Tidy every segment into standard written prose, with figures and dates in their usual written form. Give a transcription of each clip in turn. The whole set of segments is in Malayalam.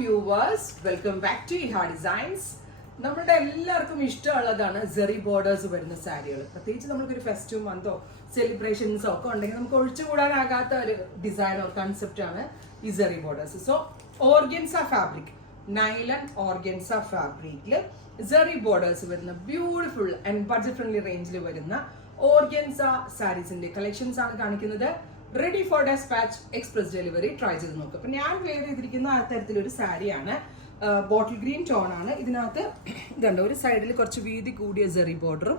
Viewers, welcome back to Iha designs. നമ്മുടെ എല്ലാവർക്കും ഇഷ്ടമുള്ളതാണ് സെറി ബോർഡേഴ്സ് വരുന്ന സാരികൾ. പ്രത്യേകിച്ച് നമുക്കൊരു ഫെസ്റ്റീവ് മന്തോ സെലിബ്രേഷൻസോ ഒക്കെ ഉണ്ടെങ്കിൽ നമുക്ക് ഒഴിച്ചുകൂടാനാകാത്ത ഒരു ഡിസൈൻ ഓർ കൺസെപ്റ്റ് ആണ് ഈ zari borders. So organza fabric, nylon organza ഫാബ്രിക്കിൽ സെറി ബോർഡേഴ്സ് വരുന്ന ബ്യൂട്ടിഫുൾ ആൻഡ് ബഡ്ജറ്റ് ഫ്രണ്ട്ലി റേഞ്ചിൽ വരുന്ന ഓർഗൻസ സാരീസിന്റെ കളക്ഷൻസ് ആണ് കാണിക്കുന്നത്. Ready for dispatch, express delivery. Try ചെയ്ത് നോക്കുക. അപ്പൊ ഞാൻ വെയർ ചെയ്തിരിക്കുന്ന ആ തരത്തിലൊരു സാരിയാണ്. ബോട്ടിൽ ഗ്രീൻ ടോൺ ആണ്. ഇതിനകത്ത് ഇതുണ്ട്, ഒരു സൈഡിൽ കുറച്ച് വീതി കൂടിയ സെറി ബോർഡറും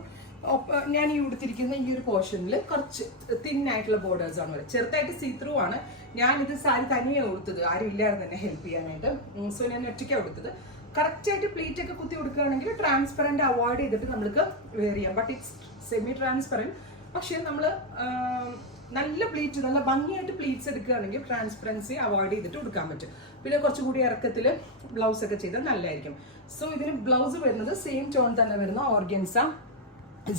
ഞാൻ ഈ ഉടുത്തിരിക്കുന്ന ഈ ഒരു പോർഷനിൽ കുറച്ച് തിന്നായിട്ടുള്ള ബോർഡേഴ്സ് ആണ് വരുന്നത്. ചെറുതായിട്ട് സീ ത്രൂ ആണ്. ഞാനിത് സാരി തനിയെ കൊടുത്തത്, ആരും ഇല്ലായിരുന്നു തന്നെ ഹെൽപ്പ് ചെയ്യാനായിട്ട്. സോ ഞാൻ ഒറ്റയ്ക്കാണ് കൊടുത്തത്. കറക്റ്റായിട്ട് പ്ലീറ്റ് ഒക്കെ കുത്തി കൊടുക്കുകയാണെങ്കിൽ ട്രാൻസ്പെറൻറ്റ് അവോയ്ഡ് ചെയ്തിട്ട് നമുക്ക് വെയർ ചെയ്യാം. But it's semi transparent. പക്ഷേ നമ്മൾ നല്ല പ്ലീറ്റ്, നല്ല ഭംഗിയായിട്ട് പ്ലീറ്റ്സ് എടുക്കുകയാണെങ്കിൽ ട്രാൻസ്പെറൻസി അവോയ്ഡ് ചെയ്തിട്ട് കൊടുക്കാൻ പറ്റും. പിന്നെ കുറച്ചുകൂടി ഇറക്കത്തിൽ ബ്ലൗസ് ഒക്കെ ചെയ്താൽ നല്ലതായിരിക്കും. സോ ഇതിന് ബ്ലൗസ് വരുന്നത് സെയിം ടോൺ തന്നെ വരുന്ന ഓർഗൻസ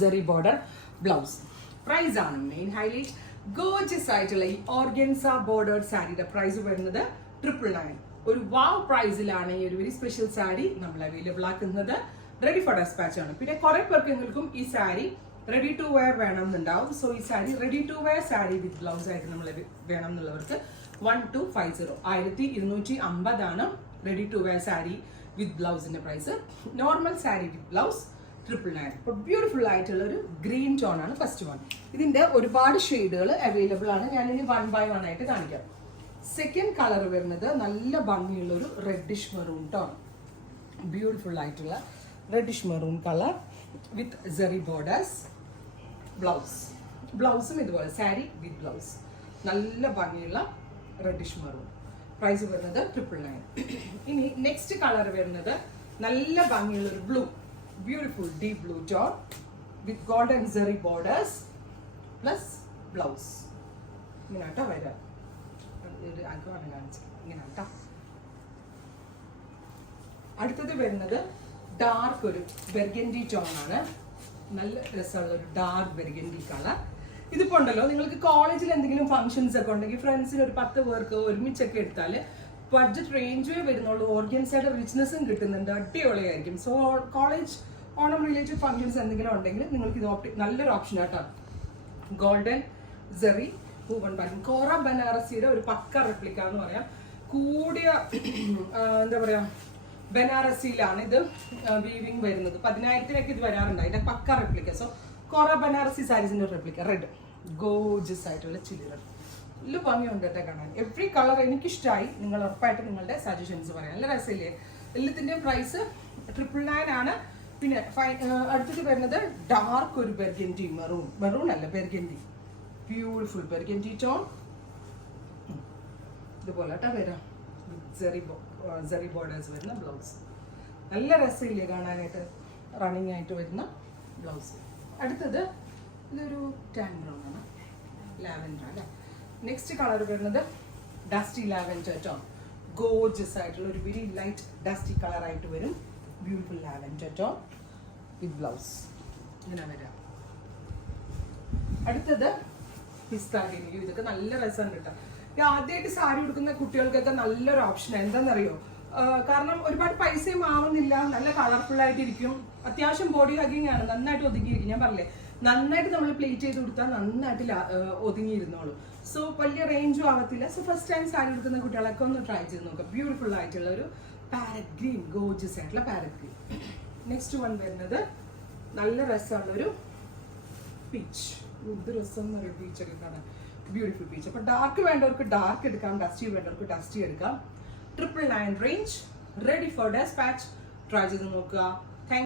സെറി ബോർഡർ ബ്ലൗസ്. പ്രൈസ് ആണ് മെയിൻ ഹൈലൈറ്റ്. ഗോർജിയസ് ആയിട്ടുള്ള ഈ ഓർഗൻസ ബോർഡർ സാരിയുടെ പ്രൈസ് വരുന്നത് 999. ഒരു വാവ് പ്രൈസിലാണ് ഈ ഒരു വെരി സ്പെഷ്യൽ സാരി നമ്മൾ അവൈലബിൾ ആക്കുന്നത്. റെഡി ഫോർ ഡെസ്പാച്ച് ആണ്. പിന്നെ കുറെ പേർക്കെങ്കിലും ഈ സാരി റെഡി ടു വെയർ വേണം എന്നുണ്ടാവും. സോ ഈ sari ready to wear sari with blouse ആയിട്ട് നമ്മൾ വേണം എന്നുള്ളവർക്ക് 1250, 1250 ആണ് ready to wear sari with ബ്ലൗസിന്റെ price. Normal sari with blouse 999. ഇപ്പോൾ ബ്യൂട്ടിഫുൾ ആയിട്ടുള്ള ഒരു ഗ്രീൻ ടോൺ ആണ് ഫസ്റ്റ് വൺ. ഇതിന്റെ ഒരുപാട് ഷെയ്ഡുകൾ അവൈലബിൾ ആണ്. ഞാനിനി 1 by 1 ആയിട്ട് കാണിക്കാം. സെക്കൻഡ് കളർ വരുന്നത് നല്ല ഭംഗിയുള്ള ഒരു റെഡിഷ് മെറൂൺ ടോൺ. ബ്യൂട്ടിഫുൾ ആയിട്ടുള്ള reddish maroon colour with zari borders. ബ്ലൗസും ഇതുപോലെ സാരി വിത്ത് ബ്ലൗസ്. നല്ല ഭംഗിയുള്ള റെഡിഷ് മെറൂൺ. പ്രൈസ് വരുന്നത് 999. ഇനി നെക്സ്റ്റ് കളർ വരുന്നത് നല്ല ഭംഗിയുള്ള ഒരു blue, beautiful deep blue tone with golden zari borders plus blouse. ഇങ്ങനെയാട്ടോ വരാം. അകമാണ് കാണിച്ചത്. ഇങ്ങനെയാട്ടോ. അടുത്തത് വരുന്നത് ഡാർക്ക് ഒരു ബെർഗൻഡി ടോൺ ആണ്. നല്ല രസമുള്ള ഒരു ഡാർക്ക് ബെർഗൻഡി കളർ. ഇതിപ്പോ ഉണ്ടല്ലോ, നിങ്ങൾക്ക് കോളേജിൽ എന്തെങ്കിലും ഫംഗ്ഷൻസ് ഒക്കെ ഉണ്ടെങ്കിൽ ഫ്രണ്ട്സിന് ഒരു 10 പേർക്ക് ഒരുമിച്ചൊക്കെ എടുത്താൽ ബഡ്ജറ്റ് റേഞ്ചേ വരുന്നുള്ളൂ. ഓർഗൻസയുടെ റിച്ച്നെസ്സും കിട്ടുന്നുണ്ട്. അടിപൊളിയായിരിക്കും. So college Onam related functions എന്തെങ്കിലും ഉണ്ടെങ്കിൽ നിങ്ങൾക്ക് ഇത് നല്ലൊരു ഓപ്ഷൻ ആട്ടോ. Golden സെറി പൂവൺ bagging. കോറ ബനാറസിയുടെ ഒരു പക്ക റെപ്ലിക്ക എന്ന് പറയാം. കൂടിയ എന്താ പറയാ, ബനാറസിയിലാണ് ഇത് വീവിങ് വരുന്നത്. 10,000-നൊക്കെ ഇത് വരാറുണ്ട്. അതിന്റെ പക്ക റെപ്ലിക്ക. സോ കോറ ബനാറസി സാരീസിന്റെ റെപ്ലിക്ക. റെഡ്, ഗോർജിയസ് ആയിട്ടുള്ള ചില്ലി റെഡ്. നല്ല ഭംഗിയുണ്ട് കേട്ടോ കാണാൻ. എവറി കളർ എനിക്കിഷ്ടമായി. നിങ്ങൾ ഉറപ്പായിട്ട് നിങ്ങളുടെ സജഷൻസ് പറയാം. നല്ല രസമില്ലേ? എല്ലാത്തിൻ്റെയും പ്രൈസ് 999 ആണ്. പിന്നെ അടുത്തത് വരുന്നത് ഡാർക്ക് ഒരു ബെർഗൻഡി മെറൂൺ അല്ല, ബെർഗൻഡി. Beautiful burgundy tone. ഇതുപോലെ കേട്ടോ വരാം. സെറി ബോർഡേഴ്സ് വരുന്ന ബ്ലൗസ്. നല്ല രസമില്ലേ കാണാനായിട്ട്? റണ്ണിങ് ആയിട്ട് വരുന്ന ബ്ലൗസ്. അടുത്തത് ഇതൊരു ടാൻ ബ്രൗൺ ആണ്, ലാവൻഡർ അല്ലേ. നെക്സ്റ്റ് കളർ വരുന്നത് ഡസ്റ്റി ലാവൻഡർ ടോൺ. ഗോർജിയസ് ആയിട്ടുള്ള ഒരു വെരി ലൈറ്റ് ഡസ്റ്റി കളർ ആയിട്ട് വരും. Beautiful lavender tone with blouse. ഇങ്ങനെ വരാം. അടുത്തത് പിസ്ത ഗ്രീൻ. ഇതൊക്കെ നല്ല രസമുണ്ട് കേട്ടോ. ആദ്യമായിട്ട് സാരി ഉടുക്കുന്ന കുട്ടികൾക്കൊക്കെ നല്ലൊരു ഓപ്ഷൻ. എന്താണെന്നറിയോ? കാരണം ഒരുപാട് പൈസയും ആവുന്നില്ല, നല്ല കളർഫുൾ ആയിട്ടിരിക്കും, അത്യാവശ്യം ബോഡി ഹഗിങ് ആണ്, നന്നായിട്ട് ഒതുങ്ങിയിരിക്കും. ഞാൻ പറഞ്ഞില്ലേ, നന്നായിട്ട് നമ്മൾ പ്ലേറ്റ് ചെയ്ത് കൊടുത്താൽ നന്നായിട്ട് ഒതുങ്ങിയിരുന്നോളൂ. സോ വലിയ റേഞ്ചും ആവത്തില്ല. സോ ഫസ്റ്റ് ടൈം സാരി എടുക്കുന്ന കുട്ടികളൊക്കെ ഒന്ന് ട്രൈ ചെയ്ത് നോക്കാം. ബ്യൂട്ടിഫുൾ ആയിട്ടുള്ള ഒരു പാരറ്റ് ഗ്രീൻ, ഗോർജിയസ് ആയിട്ടുള്ള പാരറ്റ് ഗ്രീൻ. നെക്സ്റ്റ് വൺ വരുന്നത് നല്ല രസമുള്ള ഒരു പീച്ച്. ഇത് രസം എന്ന് പറയും പീച്ചൊക്കെ കാണാൻ. Beautiful peach. അപ്പൊ ഡാർക്ക് വേണ്ടവർക്ക് ഡാർക്ക് എടുക്കാം, ഡസ്റ്റി വേണ്ടവർക്ക് ഡസ്റ്റി എടുക്കാം. 999 range. Ready for dispatch. Try ചെയ്ത് നോക്കുക.